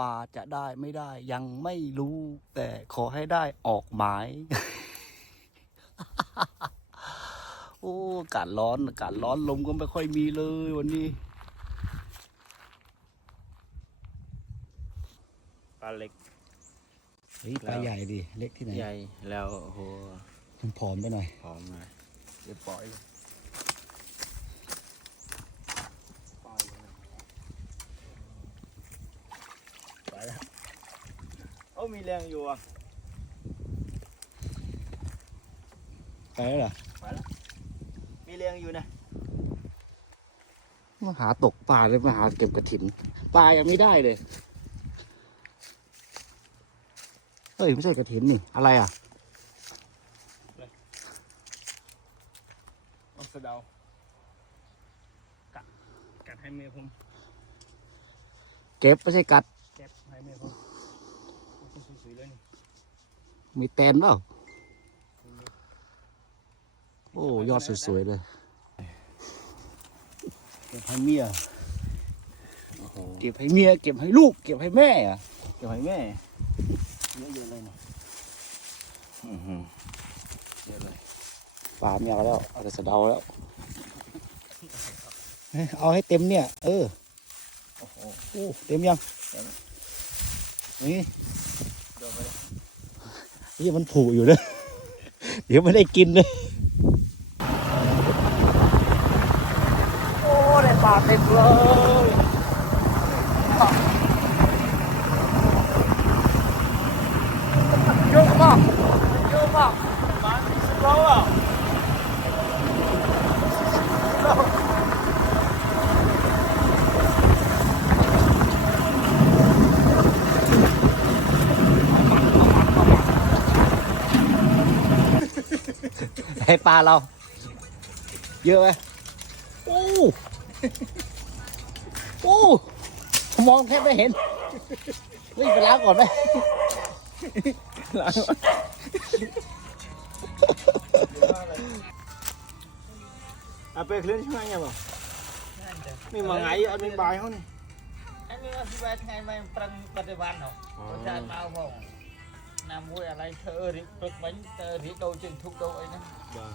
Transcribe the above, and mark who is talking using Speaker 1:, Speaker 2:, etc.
Speaker 1: ปลาจะได้ไม่ได้ ยังไม่รู้ แต่ขอให้ได้ออกหมายโอ้อากาศร้อนอากาศร้อนลมก็ไม่ค่อยมีเลยวันนี้
Speaker 2: ปลาเล็ก
Speaker 1: เฮ้ยปลาใหญ่ดิเล็กที่ไหน
Speaker 2: ใหญ่แล้วโอ้โห
Speaker 1: มันผอมไปหน่อย
Speaker 2: พร้อมเลยเดี๋ยวปล่อยเลยปล่อยเลยนะไปแล้วโอ้ มีแรงอยู่อะ
Speaker 1: ไปแล้วเหรอ
Speaker 2: ไปแล้วมีแรงอยู่นะ
Speaker 1: มาหาตกปลาเลยมาหาเก็บกระถินปลายังไม่ได้เลยเฮ้ยไม่ใช่กระถินนี่อะไรอะ
Speaker 2: เอาสะเดากัดกัดให้เมียผม
Speaker 1: เก็บไม่ใช่กัด
Speaker 2: เก็บให้เมียผมเอาสวยๆเลยนี่
Speaker 1: มีแตนเปล่าโอ้ ยอดสวยๆเลยเก็บให้เมีย
Speaker 2: โอ้โห
Speaker 1: เก็บให้เมีย เก็บให้ลูก เก็บให้แม่อะ
Speaker 2: เก็บให้แม่เยอะๆเลยนี่อื้อหือเยอะเลย
Speaker 1: ปลาไม่เอาแล้วเอาแต่สะเดาแล้ว เอ้ยเอาให้เต็มเนี่ย เออ
Speaker 2: โอ้โห
Speaker 1: โอ้เต็มยัง
Speaker 2: เต็ม
Speaker 1: นี่
Speaker 2: เดี๋ยวไปเลย
Speaker 1: นี่มันผูอยู่เลยเดี๋ยวไม่ได้กินเลยโอ้ได้ปลาเต็มเลยเยอะมากเยอะมาก
Speaker 2: มาสิบโลอะ
Speaker 1: ให้ปลาเรา เยอะไหมโอ้โอ้มองแทบไม่เห็นเฮ้ไปล้างก่อนไหมล้าง
Speaker 2: อนอาไปเคลื่อนช่วยไงบ่นี่มาไงอันนี้บายเขานี่
Speaker 3: อันนี้อธิบายไงไม่ปรังปฏิบัติหรอกอาาย์มาเอาบอ ណាមួយអាឡ័យធ្វើរៀបព្រឹកមិញទៅរៀបដូរជើងធុកដូរអីហ្នឹង
Speaker 2: Dạ.